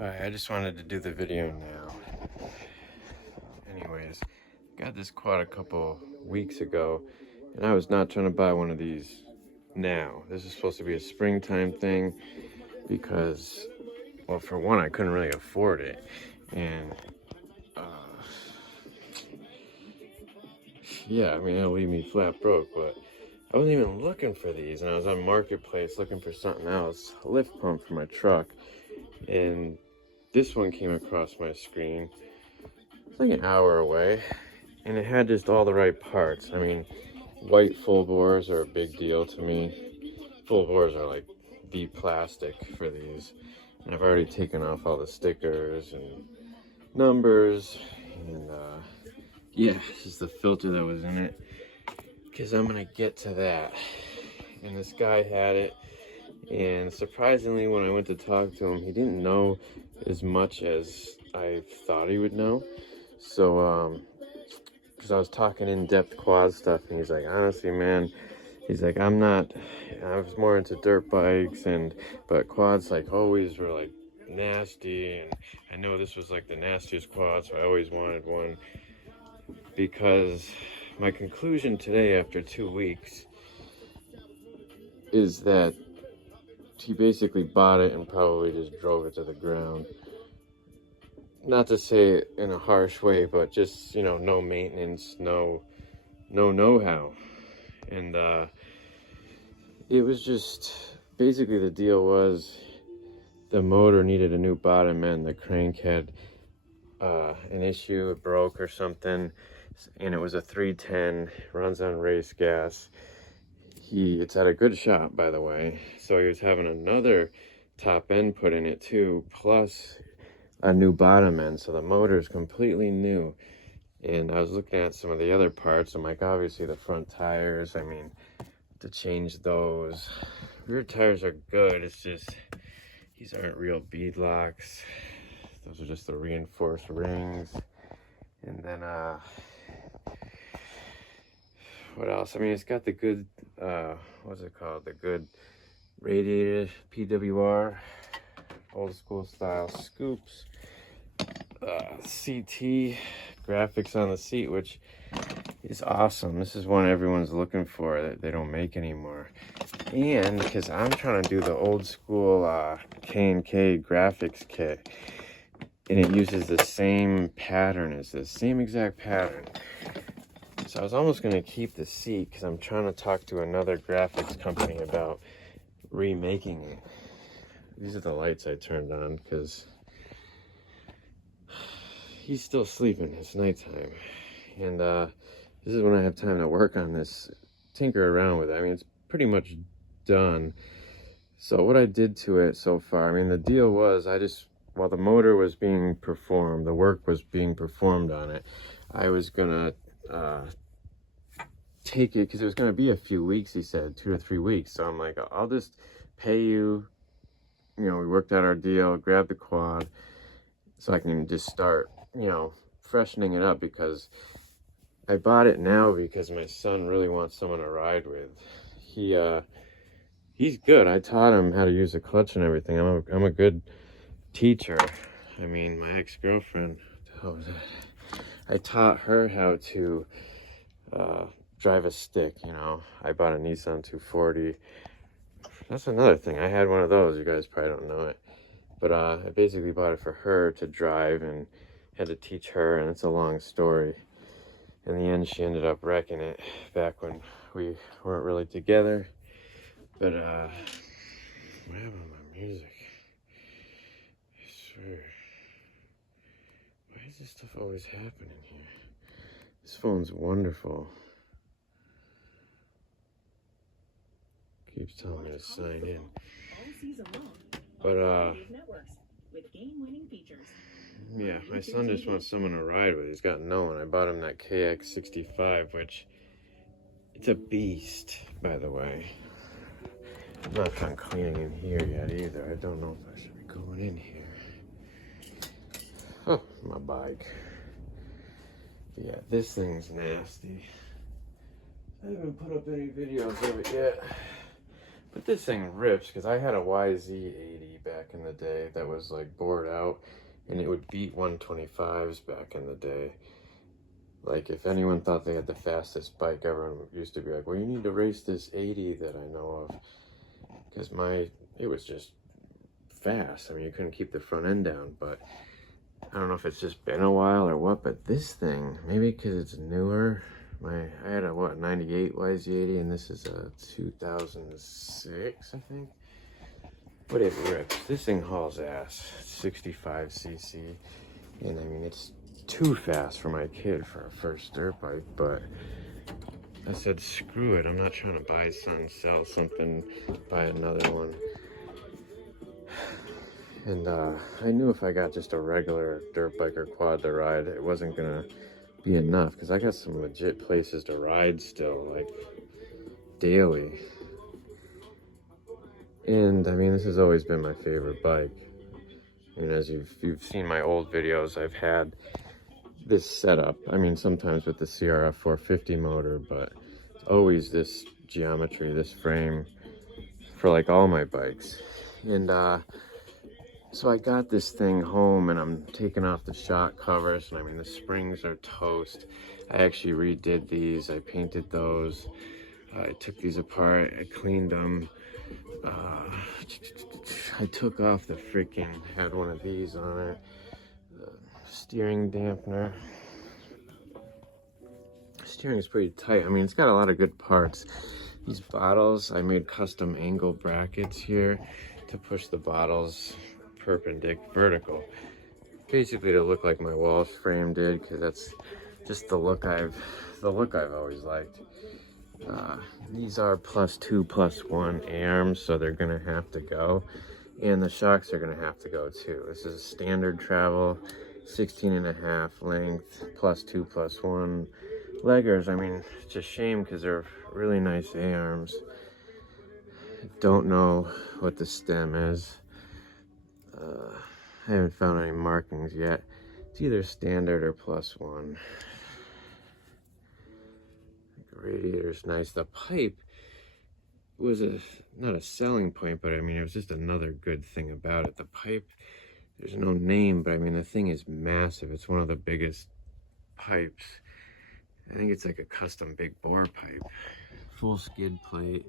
Alright, I just wanted to do the video now. Anyways, got this quad a couple weeks ago, and I was not trying to buy one of these now. This is supposed to be a springtime thing because, well, for one, I couldn't really afford it. And, yeah, I mean, it'll leave me flat broke, but I wasn't even looking for these, and I was on Marketplace looking for something else, a lift pump for my truck, and this one came across my screen. It's like an hour away, and it had just all the right parts. I mean, white full bores are a big deal to me. Full bores are like the plastic for these, and I've already taken off all the stickers and numbers, and yeah, this is the filter that was in it, because I'm gonna get to that. And this guy had it, and surprisingly, when I went to talk to him, he didn't know as much as I thought he would know. So because I was talking in-depth quad stuff, and he's like, honestly, man, he's like, I was more into dirt bikes, but quads like always were like nasty, and I know this was like the nastiest quad, so I always wanted one. Because my conclusion today, after 2 weeks, is that he basically bought it and probably just drove it to the ground. Not to say it in a harsh way, but just, you know, no maintenance, no know-how. And it was just, basically the deal was the motor needed a new bottom end. The crank had an issue, it broke or something, and it was a 310, runs on race gas. It's at a good shop, by the way, so he was having another top end put in it too, plus a new bottom end, so the motor is completely new. And I was looking at some of the other parts. I'm like, obviously the front tires, I mean, to change those. Rear tires are good, it's just these aren't real bead locks. Those are just the reinforced rings. And then what else? I mean, it's got the good what's it called, the good radiator PWR, old school style scoops, CT graphics on the seat, which is awesome. This is one everyone's looking for that they don't make anymore. And because I'm trying to do the old school K&K graphics kit, and it uses the same pattern as this, same exact pattern. So I was almost going to keep the seat because I'm trying to talk to another graphics company about remaking it. These are the lights I turned on because he's still sleeping. It's nighttime. And this is when I have time to work on this, tinker around with it. I mean, it's pretty much done. So what I did to it so far, I mean, the deal was while the motor was being performed, the work was being performed on it, I was gonna take it, because it was gonna be a few weeks, he said, 2 or 3 weeks. So I'm like, I'll just pay you, you know, we worked out our deal, grab the quad, so I can just start, you know, freshening it up, because I bought it now because my son really wants someone to ride with. He's good. I taught him how to use the clutch and everything. I'm a good teacher. I mean, my ex-girlfriend, I taught her how to drive a stick, you know. I bought a Nissan 240. That's another thing. I had one of those. You guys probably don't know it. But I basically bought it for her to drive and had to teach her, and it's a long story. In the end, she ended up wrecking it back when we weren't really together. But what happened to my music? I swear. Why is this stuff always happening here? This phone's wonderful. Keeps telling me to sign in. But yeah, my son just wants someone to ride with. He's got no one. I bought him that KX65, which it's a beast, by the way. I'm not done cleaning in here yet either. I don't know if I should be going in here. Oh, my bike. Yeah, this thing's nasty. I haven't put up any videos of it yet. But this thing rips, because I had a YZ80 back in the day that was like bored out, and it would beat 125s back in the day. Like, if anyone thought they had the fastest bike, everyone used to be like, well, you need to race this 80 that I know of. Because it was just fast. I mean, you couldn't keep the front end down, but I don't know if it's just been a while or what, but this thing, maybe because it's newer. I had a, what, 98 YZ80, and this is a 2006, I think. But it rips. This thing hauls ass. 65cc. And I mean, it's too fast for my kid for a first dirt bike, but I said, screw it. I'm not trying to buy something, sell something, buy another one. And I knew if I got just a regular dirt bike or quad to ride, it wasn't gonna be enough, because I got some legit places to ride still, like daily. And I mean, this has always been my favorite bike. And as you've seen my old videos, I've had this setup. I mean, sometimes with the CRF 450 motor, but it's always this geometry, this frame for like all my bikes. And so I got this thing home, and I'm taking off the shock covers, and I mean, the springs are toast. I actually redid these. I painted those. I took these apart. I cleaned them. I took off the freaking, had one of these on it. The steering dampener. Steering is pretty tight. I mean, it's got a lot of good parts. These bottles, I made custom angle brackets here to push the bottles vertical, basically to look like my Walsh frame did, because that's just the look I've always liked. These are +2 +1 arms, so they're gonna have to go, and the shocks are gonna have to go too. This is a standard travel 16.5 length +2 +1 leggers. I mean, it's a shame because they're really nice A-arms. Don't know what the stem is. I haven't found any markings yet. It's either standard or +1. The radiator's nice. The pipe was not a selling point, but I mean, it was just another good thing about it. The pipe, there's no name, but I mean, the thing is massive. It's one of the biggest pipes. I think it's like a custom big bore pipe. Full skid plate.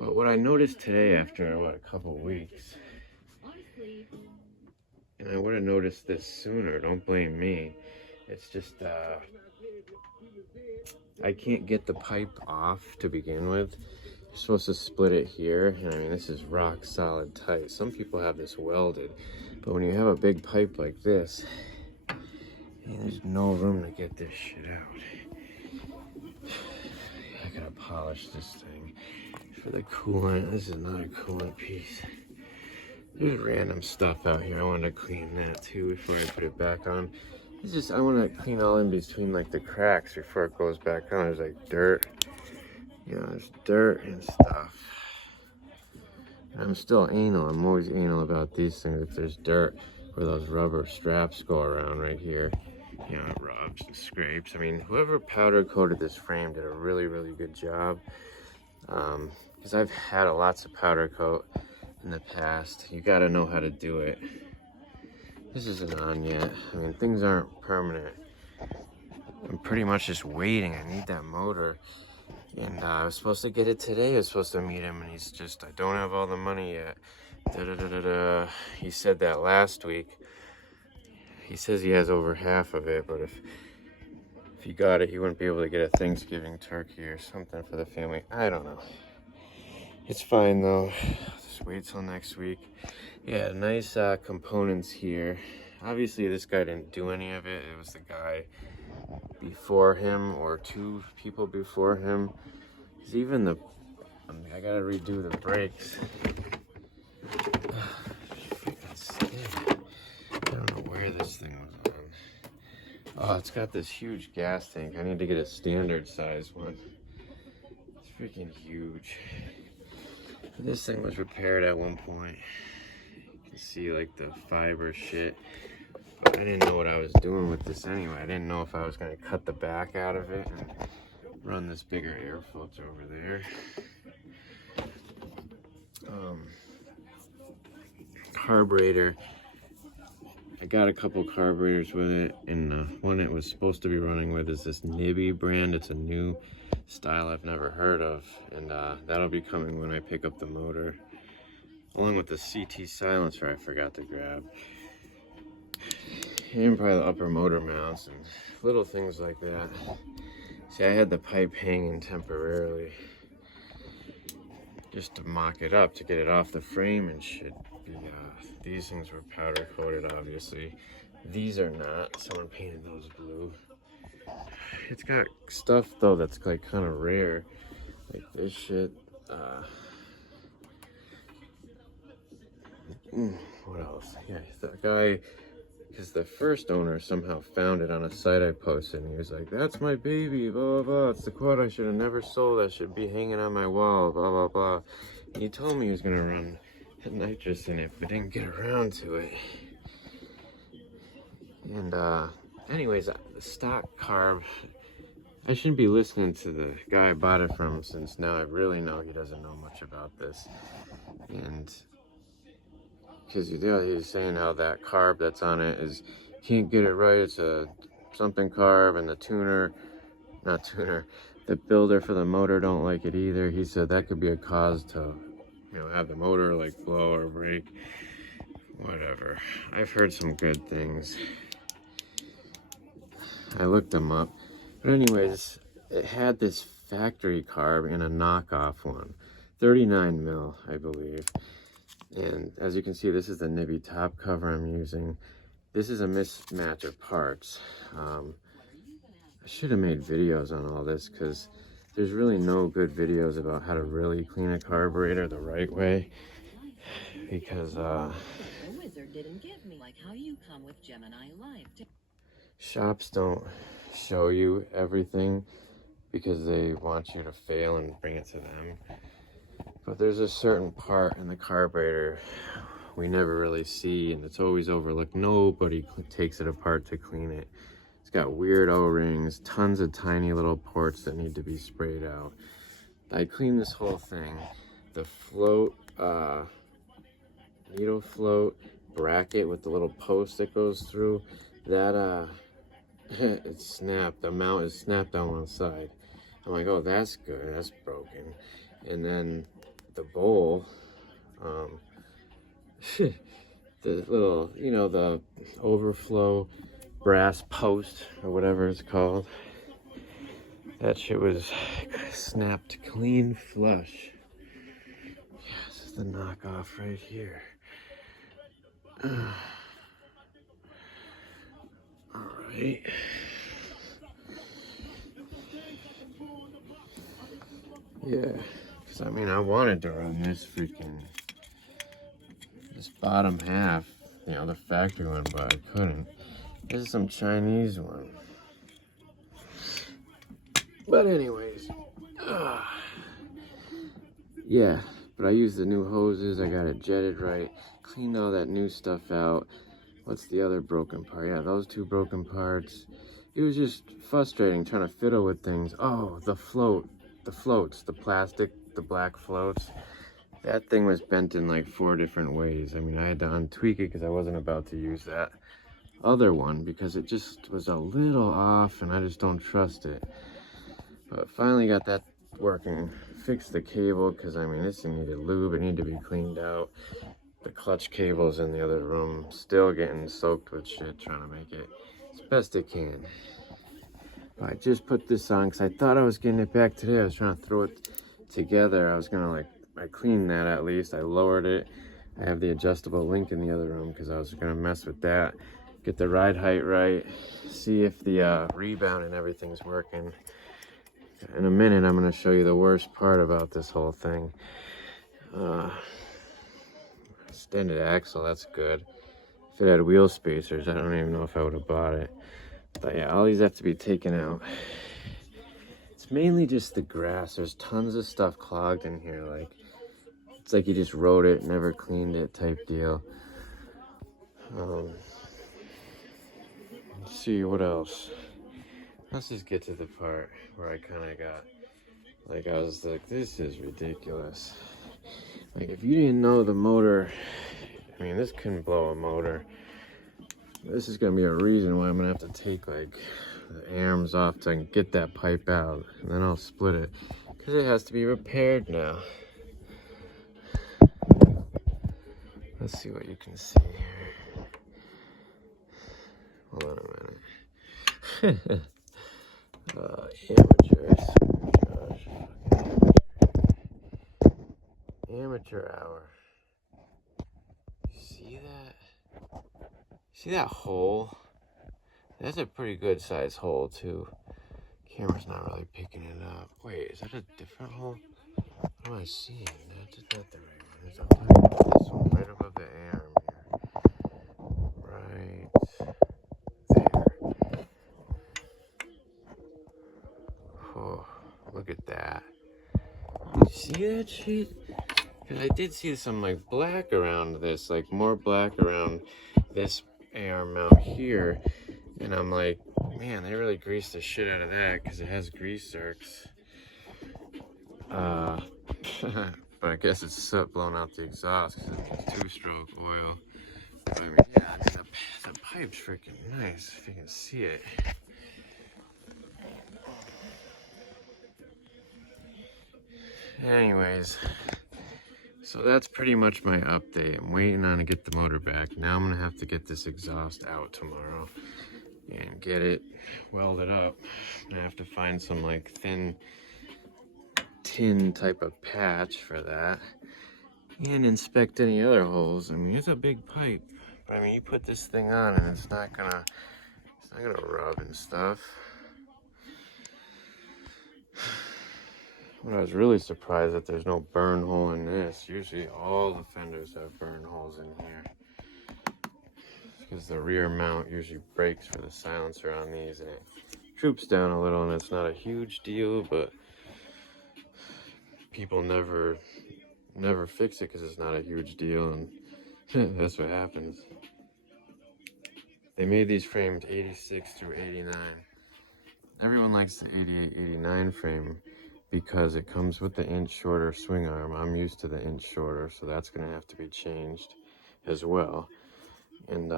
But what I noticed today after, what, a couple weeks, and I would have noticed this sooner, don't blame me, it's just, I can't get the pipe off to begin with. You're supposed to split it here, and I mean, this is rock solid tight. Some people have this welded, but when you have a big pipe like this, there's no room to get this shit out. I gotta polish this thing. For the coolant, this is not a coolant piece. There's random stuff out here. I want to clean that too before I put it back on. It's just, I want to clean all in between like the cracks before it goes back on. There's like dirt, you know, there's dirt and stuff. I'm still anal. I'm always anal about these things. If there's dirt where those rubber straps go around right here, you know, it rubs and scrapes. I mean, whoever powder coated this frame did a really, really good job. Because I've had lots of powder coat in the past. You got to know how to do it. This isn't on yet. I mean, things aren't permanent. I'm pretty much just waiting. I need that motor. And I was supposed to get it today. I was supposed to meet him, and he's just, I don't have all the money yet. He said that last week. He says he has over half of it, but if he got it, he wouldn't be able to get a Thanksgiving turkey or something for the family. I don't know. It's fine though. Just wait till next week. Yeah, nice components here. Obviously this guy didn't do any of it. It was the guy before him, or two people before him. Because even I gotta redo the brakes. I don't know where this thing was on. Oh, it's got this huge gas tank. I need to get a standard size one. It's freaking huge. This thing was repaired at one point. You can see like the fiber shit. But I didn't know what I was doing with this anyway. I didn't know if I was gonna cut the back out of it and run this bigger air filter over there. carburetor. I got a couple carburetors with it, and one it was supposed to be running with is this Nibby brand. It's a new style I've never heard of, and that'll be coming when I pick up the motor, along with the CT silencer I forgot to grab, and probably the upper motor mounts and little things like that. See, I had the pipe hanging temporarily just to mock it up, to get it off the frame and shit. These things were powder coated, obviously. These are not. Someone painted those blue. It's got stuff though that's like kind of rare, like this shit. What else? Yeah, the guy, because the first owner somehow found it on a site I posted, and he was like, "That's my baby, blah blah blah. It's the quad I should have never sold. That should be hanging on my wall, blah blah blah." And he told me he was gonna run nitrous in it, but didn't get around to it. And anyways, the stock carb, I shouldn't be listening to the guy I bought it from, since now I really know he doesn't know much about this. And because he's saying how that carb that's on it is, can't get it right, it's a something carb, and the the builder for the motor don't like it either. He said that could be a cause to, have the motor like blow or break. Whatever. I've heard some good things. I looked them up. But anyways, it had this factory carb in a knockoff one. 39 mil, I believe. And as you can see, this is the Nibby top cover I'm using. This is a mismatch of parts. I should have made videos on all this, because there's really no good videos about how to really clean a carburetor the right way. Because shops don't show you everything because they want you to fail and bring it to them. But there's a certain part in the carburetor we never really see, and it's always overlooked. Nobody takes it apart to clean it. It's got weird O-rings, tons of tiny little ports that need to be sprayed out. I cleaned this whole thing. The float, needle float bracket with the little post that goes through, that it snapped. The mount is snapped on one side. I'm like, oh, that's good, that's broken. And then the bowl, the little, the overflow brass post or whatever it's called, that shit was snapped clean flush. Yeah, this is the knockoff right here. All right. Yeah, because I wanted to run this bottom half, the factory one, but I couldn't. This is some Chinese one. But anyways, yeah, but I used the new hoses, I got it jetted right, cleaned all that new stuff out. What's the other broken part? Yeah, those two broken parts. It was just frustrating trying to fiddle with things. Oh, the floats, the plastic, the black floats. That thing was bent in like 4 different ways. I had to untweak it because I wasn't about to use that other one because it just was a little off and I just don't trust it. But finally got that working. Fixed the cable because this thing needed lube, it needed to be cleaned out. The clutch cable's in the other room, still getting soaked with shit, trying to make it as best it can. But I just put this on because I thought I was getting it back today. I was trying to throw it together. I was gonna I cleaned that at least. I lowered it. I have the adjustable link in the other room because I was gonna mess with that. Get the ride height right. See if the rebound and everything's working. In a minute, I'm gonna show you the worst part about this whole thing. Extended axle, that's good. If it had wheel spacers, I don't even know if I would have bought it. But yeah, all these have to be taken out. It's mainly just the grass. There's tons of stuff clogged in here. It's like you just rode it, never cleaned it type deal. Let's see what else. Let's just get to the part where I kind of got, I was like, this is ridiculous. Like, if you didn't know the motor, I mean, this couldn't blow a motor. This is gonna be a reason why I'm gonna have to take like the arms off to get that pipe out, and then I'll split it because it has to be repaired now. Let's see what you can see here. Hold on a minute. Amateurs. Gosh. Amateur hour. See that? See that hole? That's a pretty good size hole too. Camera's not really picking it up. Wait, is that a different hole? What am I seeing? That's not the right one. I'm talking about this one, right above the arm here. Right there. Oh, look at that. Did you see that shit? Because I did see some like black around this, like more black around this arm mount here. And I'm like, man, they really greased the shit out of that because it has grease zerks. But I guess it's soot blowing out the exhaust because it's two-stroke oil. But I mean, yeah, I mean, the pipe's freaking nice if you can see it. Anyways, so that's pretty much my update. I'm waiting on to get the motor back. Now I'm gonna have to get this exhaust out tomorrow and get it welded up. I have to find some like thin tin type of patch for that and inspect any other holes. I mean, it's a big pipe, but I mean, you put this thing on and it's not gonna rub and stuff. But I was really surprised that there's no burn hole in this. Usually all the fenders have burn holes in here because the rear mount usually breaks for the silencer on these and it droops down a little, and it's not a huge deal, but people never fix it because it's not a huge deal, and that's what happens. They made these framed 86 through 89. Everyone likes the 88, 89 frame because it comes with the inch shorter swing arm. I'm used to the inch shorter, so that's going to have to be changed as well. And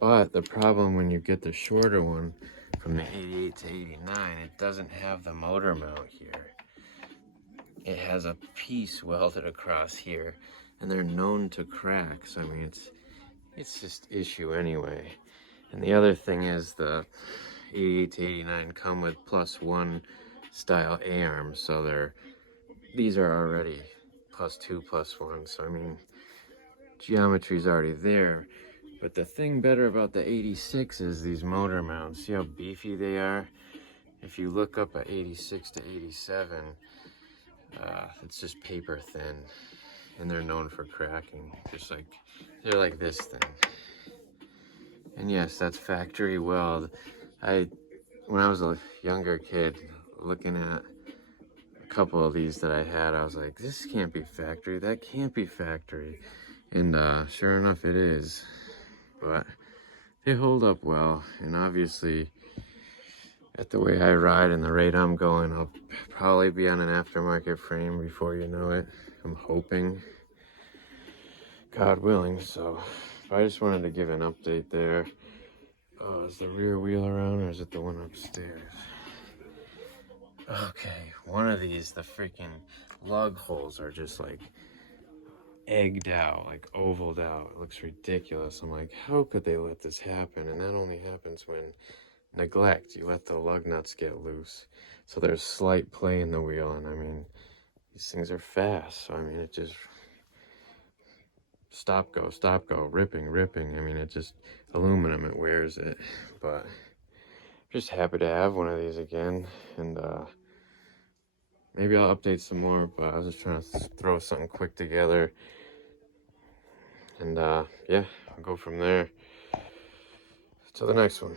but the problem when you get the shorter one from the 88 to 89, it doesn't have the motor mount here. It has a piece welded across here, and they're known to crack. So I mean, it's just issue anyway. And the other thing is the 88 to 89 come with +1 style A-arms, so these are already +2, +1. So I mean, geometry's already there. But the thing better about the 86 is these motor mounts. See how beefy they are? If you look up at 86 to 87, it's just paper thin, and they're known for cracking. Just like they're like this thing. And yes, that's factory weld. When I was a younger kid, looking at a couple of these that I had, I was like, this can't be factory, that can't be factory. And sure enough, it is. But they hold up well, and obviously, at the way I ride and the rate I'm going, I'll probably be on an aftermarket frame before you know it. I'm hoping, God willing. So I just wanted to give an update there. Oh, is the rear wheel around, or is it the one upstairs? Okay, one of these, the freaking lug holes are just like egged out, like ovaled out. It looks ridiculous. I'm like, how could they let this happen? And that only happens when neglect. You let the lug nuts get loose. So there's slight play in the wheel, and I mean, these things are fast. So I mean, it just stop, go, ripping. I mean, it just aluminum, it wears it. But just happy to have one of these again, and maybe I'll update some more, but I was just trying to throw something quick together. And yeah, I'll go from there. Till the next one.